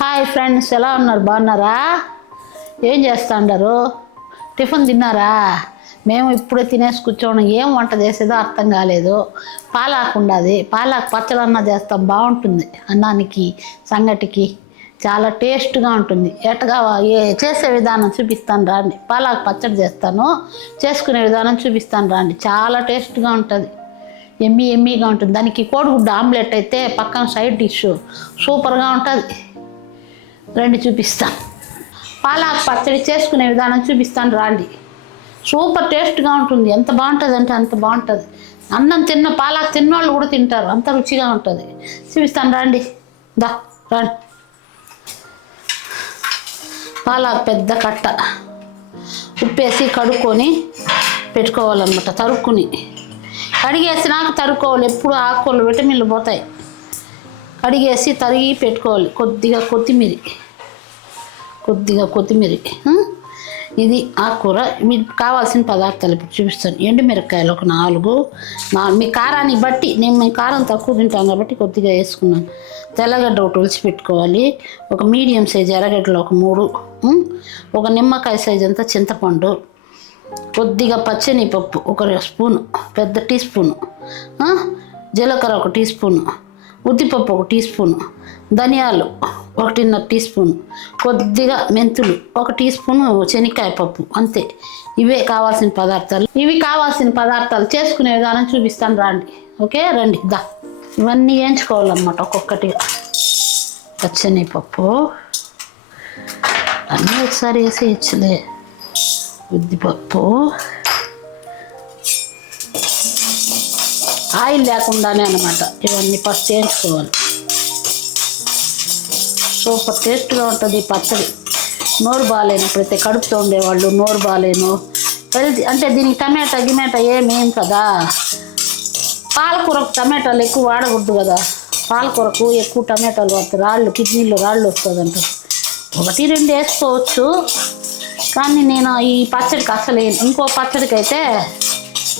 Hi friends, ఎలా ఉన్నారు? బాగున్నారా? ఏం చేస్తున్నారు? టిఫిన్ తిన్నారా? మేము ఇప్పుడే తినేసి కూర్చోండి. ఏం వంట చేసేదో అర్థం కాలేదు. పాలాకు ఉండదు, పాలాకు పచ్చడి అన్న చేస్తాం, బాగుంటుంది. అన్నానికి సంగటికి చాలా టేస్ట్గా ఉంటుంది. ఎట్టగా చేసే విధానం చూపిస్తాను రండి. పాలాకు పచ్చడి చేస్తాను, చేసుకునే విధానం చూపిస్తాను రండి. చాలా టేస్ట్గా ఉంటుంది, ఎమ్మీగా ఉంటుంది. దానికి కోడిగుడ్డు ఆమ్లెట్ అయితే పక్కన సైడ్ డిష్ సూపర్గా ఉంటుంది. రండి చూపిస్తాను. పాలాకు పచ్చడి చేసుకునే విధానం చూపిస్తాను రండి. సూపర్ టేస్ట్గా ఉంటుంది. ఎంత బాగుంటుంది అంటే అంత బాగుంటుంది. అన్నం పాలాకు తిన్నవాళ్ళు కూడా తింటారు, అంత రుచిగా ఉంటుంది. చూపిస్తాను రండి. రండి. పాలాకు పెద్ద కట్ట ఉప్పేసి కడుక్కొని పెట్టుకోవాలన్నమాట. తరుక్కుని కడిగేసినాక తరుక్కోవాలి. ఎప్పుడు ఆకుకూరలు విటమిన్లు పోతాయి. కడిగేసి తరిగి పెట్టుకోవాలి. కొద్దిగా కొత్తిమీర. ఇది ఆకుకూర. మీకు కావాల్సిన పదార్థాలు ఇప్పుడు చూపిస్తాను. ఎండుమిరపకాయలు ఒక 4. మీ కారాన్ని బట్టి, మేము కారం తక్కువ తింటాం కాబట్టి కొద్దిగా వేసుకున్నాను. తెల్లగడ్డ ఒకటి ఒలిచి పెట్టుకోవాలి. ఒక మీడియం సైజు ఎర్రగడ్డలు ఒక 3. ఒక నిమ్మకాయ సైజు అంతా చింతపండు. కొద్దిగా పచ్చెనిపప్పు ఒక స్పూను, పెద్ద టీ స్పూను. జీలకర్ర ఒక టీ స్పూను. ఉద్దిపప్పు ఒక టీ స్పూను. ధనియాలు 1.5 టీ స్పూను. కొద్దిగా మెంతులు 1 టీ స్పూను. శనక్కాయ పప్పు. అంతే. ఇవే కావాల్సిన పదార్థాలు. ఇవి కావాల్సిన పదార్థాలు చేసుకునే విధానం చూపిస్తాను రండి. ఓకే, రండి. ఇవన్నీ వేయించుకోవాలన్నమాట ఒక్కొక్కటిగా. పచ్చెనిపప్పు అన్నీ ఒకసారి వేసేయచ్చులే. ఉద్దిపప్పు, ఆయిల్ లేకుండానే అన్నమాట. ఇవన్నీ ఫస్ట్ వేయించుకోవాలి. సూపర్ టేస్ట్గా ఉంటుంది ఈ పచ్చడి. నోరు బాగాలేనప్పుడైతే, కడుపుతో ఉండేవాళ్ళు, నోరు బాగాలేను హెల్తీ అంటే దీనికి టమాటా ఏమేం కదా. పాలకూరకు టమాటాలు ఎక్కువ వాడకూడదు కదా. పాలకూరకు ఎక్కువ టమాటాలు వాడతారు, కిడ్నీలో రాళ్ళు వస్తుందంట. 1-2 వేసుకోవచ్చు, కానీ నేను ఈ పచ్చడికి అసలు ఇంకో పచ్చడికి అయితే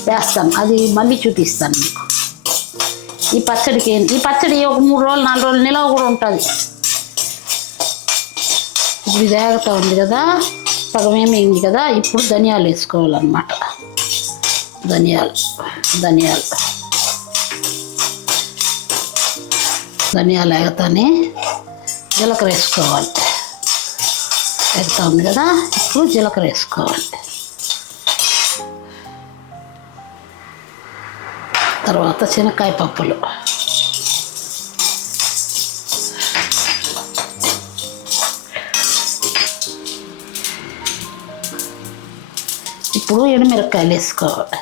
వేస్తాను. అది మళ్ళీ చూపిస్తాను మీకు. ఈ పచ్చడి ఒక 3 రోజులు 4 రోజులు నిలవ కూడా ఉంటుంది. ఇప్పుడు ఇది వేగుతూ ఉంది కదా, సగం ఏమైంది కదా. ఇప్పుడు ధనియాలు వేసుకోవాలన్నమాట. ధనియాలు వేగతానే జీలకర్ర వేసుకోవాలి. వేగుతూ ఉంది కదా, ఇప్పుడు జీలకర్ర వేసుకోవాలి. తర్వాత శనక్కాయ పప్పులు. ఇప్పుడు ఎండుమిరపకాయలు వేసుకోవాలి.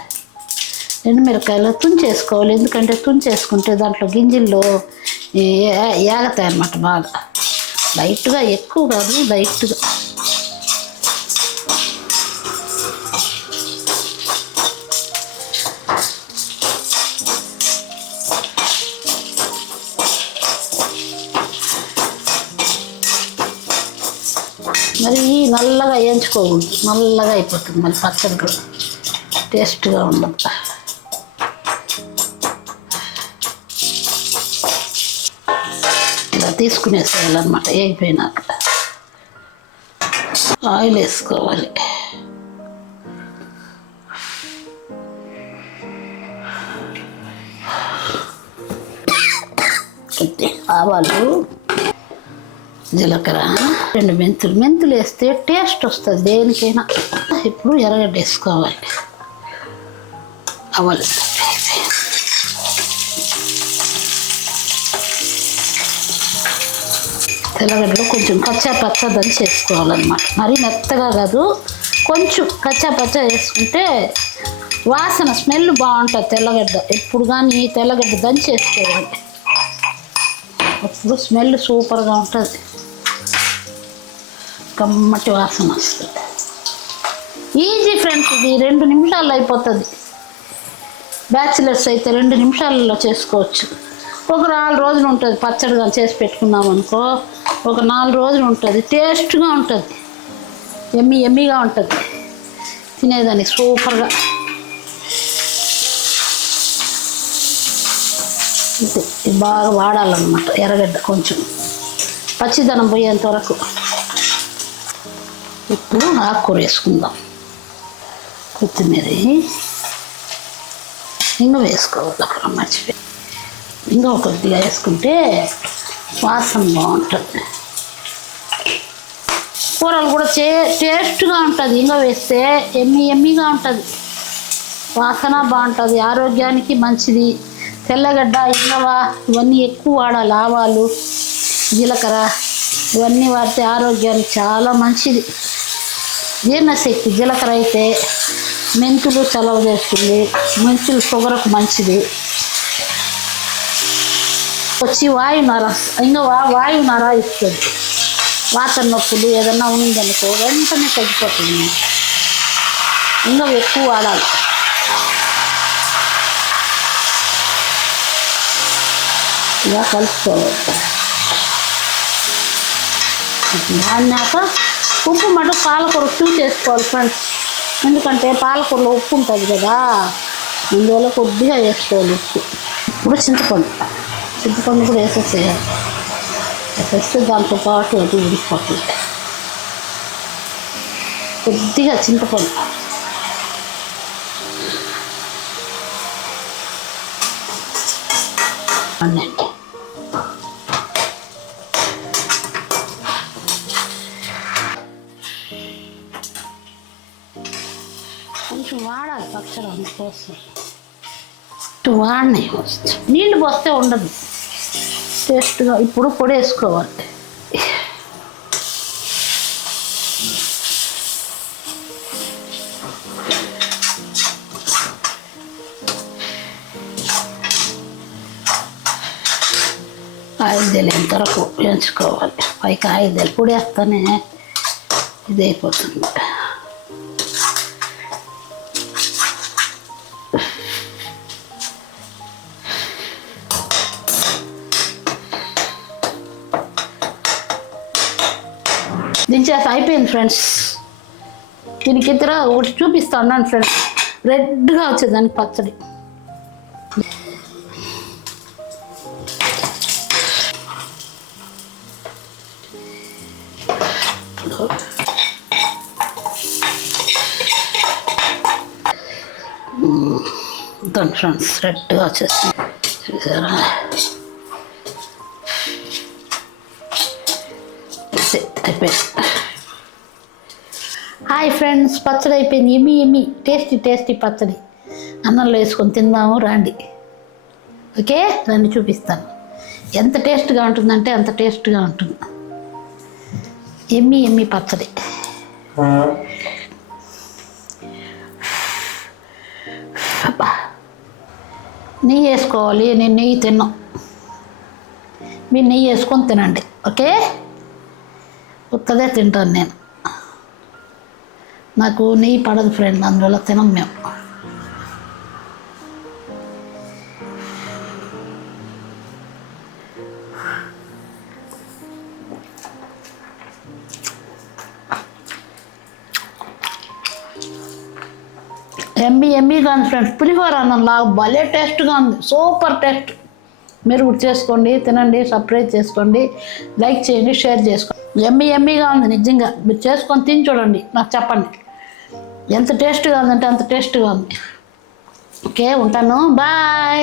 ఎండుమిరపకాయలు తుంచేసుకోవాలి. ఎందుకంటే తుంచేసుకుంటే దాంట్లో గింజల్లో ఏగతాయి అన్నమాట బాగా. లైట్గా, ఎక్కువ కాదు, లైట్గా. మరి నల్లగా వేయించుకోకూడదు, నల్లగా అయిపోతుంది. మళ్ళీ పచ్చడి కూడా టేస్ట్గా ఉండదు. ఇలా తీసుకునేసేయాలన్నమాట. వేగిపోయినాక ఆయిల్ వేసుకోవాలి. ఆవాలు, జీలకర్ర, 2 మెంతులు వేస్తే టేస్ట్ వస్తుంది దేనికైనా. ఇప్పుడు ఎర్రగడ్డ వేసుకోవాలి. ఆవాలు, తెల్లగడ్డలో కొంచెం కచ్చా దంచి వేసుకోవాలన్నమాట. మరీ మెత్తగా కాదు, కొంచెం కచ్చా వేసుకుంటే వాసన, స్మెల్ బాగుంటుంది. తెల్లగడ్డ ఎప్పుడు కానీ తెల్లగడ్డ దంచి వేసుకోవాలి. అప్పుడు స్మెల్ సూపర్గా ఉంటుంది, కమ్మటి వాసన వస్తుంది. ఈజీ ఫ్రెండ్స్, ఇది 2 నిమిషాల్లో అయిపోతుంది. బ్యాచిలర్స్ అయితే 2 నిమిషాలలో చేసుకోవచ్చు. ఒక 4 రోజులు ఉంటుంది పచ్చడిగా చేసి పెట్టుకున్నాం అనుకో. ఒక 4 రోజులు ఉంటుంది. టేస్ట్గా ఉంటుంది, ఎమ్మీగా ఉంటుంది తినేదానికి సూపర్గా. ఇది బాగా వాడాలన్నమాట. ఎర్రగడ్డ కొంచెం పచ్చిదనం పోయేంత వరకు. ఇప్పుడు ఆకుకూర వేసుకుందాం. కొత్తిమీర ఇంకా వేసుకోవాలి. అక్కడ మర్చిపోయి ఇంకా కొద్దిగా వేసుకుంటే వాసన బాగుంటుంది. కూరలు కూడా టేస్ట్గా ఉంటుంది. ఇంకా వేస్తే ఎమ్మిగా ఉంటుంది. వాసన బాగుంటుంది. ఆరోగ్యానికి మంచిది. తెల్లగడ్డ, ఇంగవ ఇవన్నీ ఎక్కువ వాడాలి. ఆవాలు, జీలకర్ర ఇవన్నీ వాడితే ఆరోగ్యానికి చాలా మంచిది. జీర్ణశక్తి జీలకర్ర అయితే, మెంతులు చలవ చేస్తుంది. మెంతులు షుగర్కు మంచిది. వచ్చి వాయునర, ఇంకా వాయునర ఇస్తుంది. వాతర నొప్పులు ఏదన్నా ఉందనుకో వెంటనే తగ్గిపోతుంది. ఇంకా ఎక్కువ వాడాలి. ఇలా కలుపుకోవాలి. అన్నాక ఉప్పు మటు పాలకూర చూసేసుకోవాలి ఫ్రెండ్స్. ఎందుకంటే పాలకూరలో ఉప్పు ఉంటుంది కదా, అందువల్ల కొద్దిగా వేసుకోవాలి ఉప్పు. ఇప్పుడు చింతపండు కూడా వేసేసేయాలి. వేసేస్తే దాంతో పాటు అది ఉడికిపోతుంది. కొద్దిగా చింతపండు అన్నండి. కొంచెం వాడాలి పచ్చడి అందుకోసం. వాడినాయి వస్తే నీళ్ళు పోస్తే ఉండదు టేస్ట్గా. ఇప్పుడు పొడి వేసుకోవాలి. ఆయిల్ తెలియంత వరకు వేయించుకోవాలి. పైకి ఆయిల్ తెలి పొడి వేస్తేనే ఇది అయిపోతుంది. దించేసి అయిపోయింది ఫ్రెండ్స్. దీనికి ఇతర ఒకటి చూపిస్తా ఉన్నాను ఫ్రెండ్స్. రెడ్గా వచ్చేదానికి పచ్చడి. దాని ఫ్రెండ్స్ రెడ్గా వచ్చేస్తుంది చూసారా. అయిపోయింది. హాయ్ ఫ్రెండ్స్, పచ్చడి అయిపోయింది. ఎమ్మి టేస్టీ పచ్చడి. అన్నంలో వేసుకొని తిందాము రండి. ఓకే రండి చూపిస్తాను. ఎంత టేస్ట్గా ఉంటుందంటే అంత టేస్ట్గా ఉంటుంది. ఎమ్మి పచ్చడి. నెయ్యి వేసుకోవాలి. నేను నెయ్యి తిన్నా. మీరు నెయ్యి వేసుకొని తినండి. ఓకే, ఉత్తదే తింటాను నేను. నాకు నెయ్యి పడదు ఫ్రెండ్, అందువల్ల తినం మేము. ఎమ్మీగా ఉంది ఫ్రెండ్స్. పులిహోర అన్నం లాగా భలే టేస్ట్గా ఉంది. Super taste. మీరు కూడా చేసుకోండి, తినండి, సబ్స్క్రైబ్ చేసుకోండి, లైక్ చేయండి, షేర్ చేసుకోండి. ఎమ్మీగా ఉంది నిజంగా. మీరు చేసుకొని తిని చూడండి, నాకు చెప్పండి ఎంత టేస్ట్గా ఉందంటే అంత టేస్ట్గా ఉంది. ఓకే ఉంటాను, బాయ్.